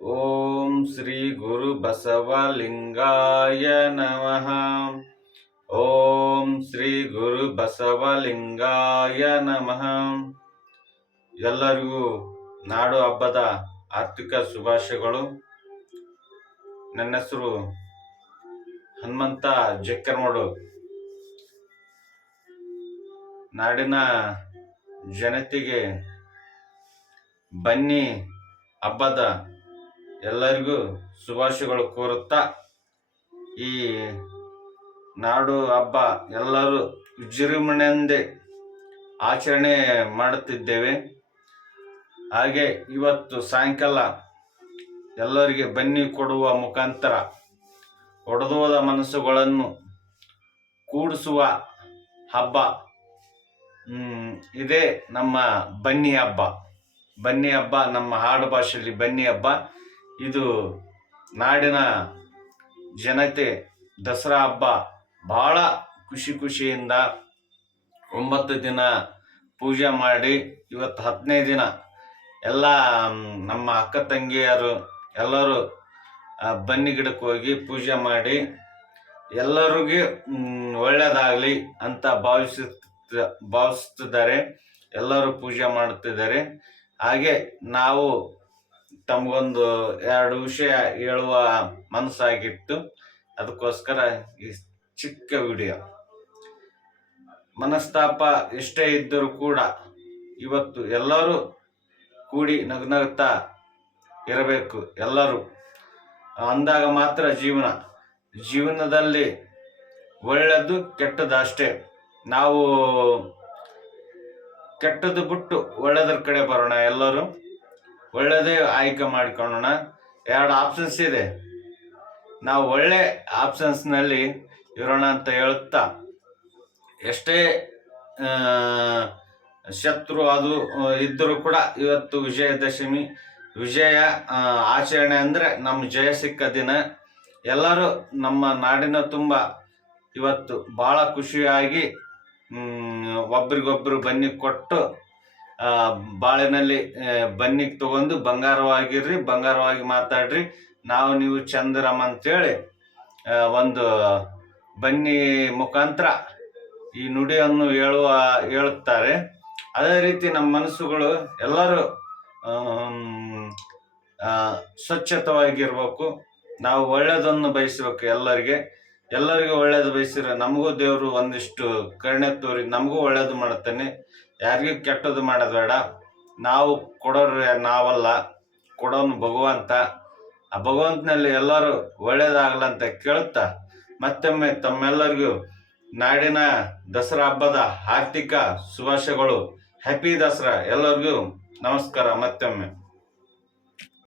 ಓಂ ಶ್ರೀ ಗುರು ಬಸವಲಿಂಗಾಯ ನಮಃ. ಓಂ ಶ್ರೀ ಗುರು ಬಸವಲಿಂಗಾಯ ನಮಃ. ಎಲ್ಲರಿಗೂ ನಾಡು ಹಬ್ಬದ ಆರ್ಥಿಕ ಶುಭಾಶಯಗಳು. ನನ್ನ ಹೆಸರು ಹನುಮಂತ ಜಕ್ಕರ್ಮಡು. ನಾಡಿನ ಜನತೆಗೆ ಬನ್ನಿ ಹಬ್ಬದ ಎಲ್ಲರಿಗೂ ಶುಭಾಶಯಗಳು ಕೋರುತ್ತಾ, ಈ ನಾಡು ಹಬ್ಬ ಎಲ್ಲರೂ ವಿಜೃಂಭಣೆಯಿಂದ ಆಚರಣೆ ಮಾಡುತ್ತಿದ್ದೇವೆ. ಹಾಗೆ ಇವತ್ತು ಸಾಯಂಕಾಲ ಎಲ್ಲರಿಗೆ ಬನ್ನಿ ಕೊಡುವ ಮುಖಾಂತರ ಒಡೆದೋದ ಮನಸ್ಸುಗಳನ್ನು ಕೂಡಿಸುವ ಹಬ್ಬ ಇದೇ ನಮ್ಮ ಬನ್ನಿ ಹಬ್ಬ. ಬನ್ನಿ ಹಬ್ಬ ನಮ್ಮ ಹಾಡು ಭಾಷೆಯಲ್ಲಿ ಬನ್ನಿ ಹಬ್ಬ. ಇದು ನಾಡಿನ ಜನತೆ ದಸರಾ ಹಬ್ಬ ಬಹಳ ಖುಷಿಯಿಂದ 9 ದಿನ ಪೂಜೆ ಮಾಡಿ, ಇವತ್ತು 10ನೇ ದಿನ ಎಲ್ಲ ನಮ್ಮ ಅಕ್ಕ ತಂಗಿಯರು ಎಲ್ಲರೂ ಬನ್ನಿ ಗಿಡಕ್ಕೆ ಹೋಗಿ ಪೂಜೆ ಮಾಡಿ ಎಲ್ಲರಿಗೂ ಒಳ್ಳೆಯದಾಗಲಿ ಅಂತ ಭಾವಿಸುತ್ತಿದ್ದಾರೆ. ಎಲ್ಲರೂ ಪೂಜೆ ಮಾಡುತ್ತಿದ್ದಾರೆ. ಹಾಗೆ ನಾವು ತಮಗೊಂದು 2 ವಿಷಯ ಹೇಳುವ ಮನಸ್ಸಾಗಿತ್ತು. ಅದಕ್ಕೋಸ್ಕರ ಈ ಚಿಕ್ಕ ವಿಡಿಯೋ. ಮನಸ್ತಾಪ ಎಷ್ಟೇ ಇದ್ದರೂ ಕೂಡ ಇವತ್ತು ಎಲ್ಲರೂ ಕೂಡಿ ನಗುತ್ತಾ ಇರಬೇಕು. ಎಲ್ಲರೂ ಅಂದಾಗ ಮಾತ್ರ ಜೀವನದಲ್ಲಿ ಒಳ್ಳೆಯದು ಕೆಟ್ಟದ್ದು ಅಷ್ಟೇ. ನಾವು ಕೆಟ್ಟದ್ದು ಬಿಟ್ಟು ಒಳ್ಳೆಯದ್ರ ಕಡೆ ಬರೋಣ. ಎಲ್ಲರೂ ಒಳ್ಳೆಯದೇ ಆಯ್ಕೆ ಮಾಡಿಕೊಳ್ಳೋಣ. 2 ಆಪ್ಷನ್ಸ್ ಇದೆ, ನಾವು ಒಳ್ಳೆ ಆಪ್ಷನ್ಸ್ನಲ್ಲಿ ಇರೋಣ ಅಂತ ಹೇಳುತ್ತಾ, ಎಷ್ಟೇ ಶತ್ರು ಅದು ಇದ್ದರೂ ಕೂಡ ಇವತ್ತು ವಿಜಯದಶಮಿ, ವಿಜಯ ಆಚರಣೆ ಅಂದರೆ ನಮ್ಮ ಜಯ ಸಿಕ್ಕ ದಿನ. ಎಲ್ಲರೂ ನಮ್ಮ ನಾಡಿನ ತುಂಬ ಇವತ್ತು ಭಾಳ ಖುಷಿಯಾಗಿ ಒಬ್ರಿಗೊಬ್ರು ಬನ್ನಿ ಕೊಟ್ಟು ಬಾಳಿನಲ್ಲಿ ಬನ್ನಿಗೆ ತಗೊಂಡು ಬಂಗಾರವಾಗಿರ್ರಿ, ಬಂಗಾರವಾಗಿ ಮಾತಾಡ್ರಿ, ನಾವು ನೀವು ಚಂದ್ರಮ್ಮ ಅಂತೇಳಿ ಒಂದು ಬನ್ನಿ ಮುಖಾಂತರ ಈ ನುಡಿಯನ್ನು ಹೇಳುತ್ತಾರೆ. ಅದೇ ರೀತಿ ನಮ್ಮ ಮನಸ್ಸುಗಳು ಎಲ್ಲರೂ ಸ್ವಚ್ಛತವಾಗಿರ್ಬೇಕು. ನಾವು ಒಳ್ಳೆಯದನ್ನು ಬಯಸಬೇಕು. ಎಲ್ಲರಿಗೂ ಒಳ್ಳೇದು ಬಯಸಿದ್ರೆ ನಮಗೂ ದೇವರು ಒಂದಿಷ್ಟು ಕರುಣೆ ತೋರಿ ನಮಗೂ ಒಳ್ಳೇದು ಮಾಡುತ್ತಾನೆ. ಯಾರಿಗೂ ಕೆಟ್ಟದ್ದು ಮಾಡೋದು ಬೇಡ. ನಾವು ಕೊಡೋರು ನಾವಲ್ಲ, ಕೊಡೋನು ಭಗವಂತ. ಆ ಭಗವಂತನಲ್ಲಿ ಎಲ್ಲರೂ ಒಳ್ಳೇದಾಗಲಂತ ಕೇಳುತ್ತಾ, ಮತ್ತೊಮ್ಮೆ ತಮ್ಮೆಲ್ಲರಿಗೂ ನಾಡಿನ ದಸರಾ ಹಬ್ಬದ ಆರ್ಥಿಕ ಶುಭಾಶಯಗಳು. ಹ್ಯಾಪಿ ದಸರಾ. ಎಲ್ಲರಿಗೂ ನಮಸ್ಕಾರ ಮತ್ತೊಮ್ಮೆ.